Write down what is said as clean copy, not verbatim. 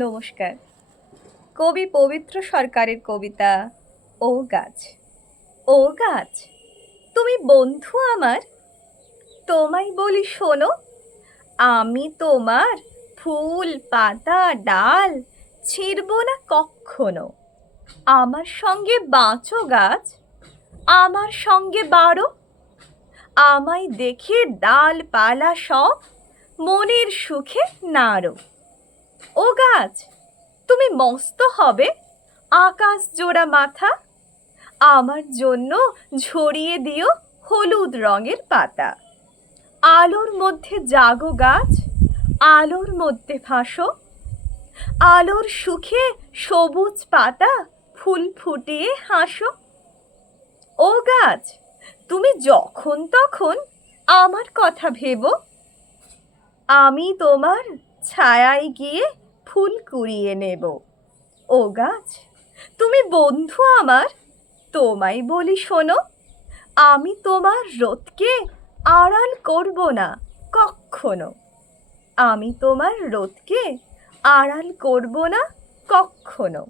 নমস্কার। কবি পবিত্র সরকারের কবিতা ও গাছ। ও গাছ, তুমি বন্ধু আমার, তোমায় বলি শোনো, আমি তোমার ফুল পাতা ডাল ছিঁড়ব না কক্ষনো। আমার সঙ্গে বাঁচো গাছ, আমার সঙ্গে বাড়ো, আমায় দেখে ডালপালা সব মনের সুখে নাড়ো। ও গাছ, তুমি মস্ত হবে, আকাশ জোড়া মাথা, আমার জন্য ঝরিয়ে দিও হলুদ রঙের পাতা। আলোর মধ্যে জাগো গাছ, আলোর মধ্যে ভাসো, আলোর সুখে সবুজ পাতা ফুল ফুটিয়ে হাসো। ও গাছ, তুমি যখন তখন আমার কথা ভেবো, আমি তোমার ছায়ায় গিয়ে ফুল কুড়িয়ে নেব। ও গাছ, তুমি বন্ধু আমার, তোমায় বলি শোনো, আমি তোমার রোদকে আড়াল করব না কক্ষনো। আমি তোমার রোদকে আড়াল করব না কক্ষনো।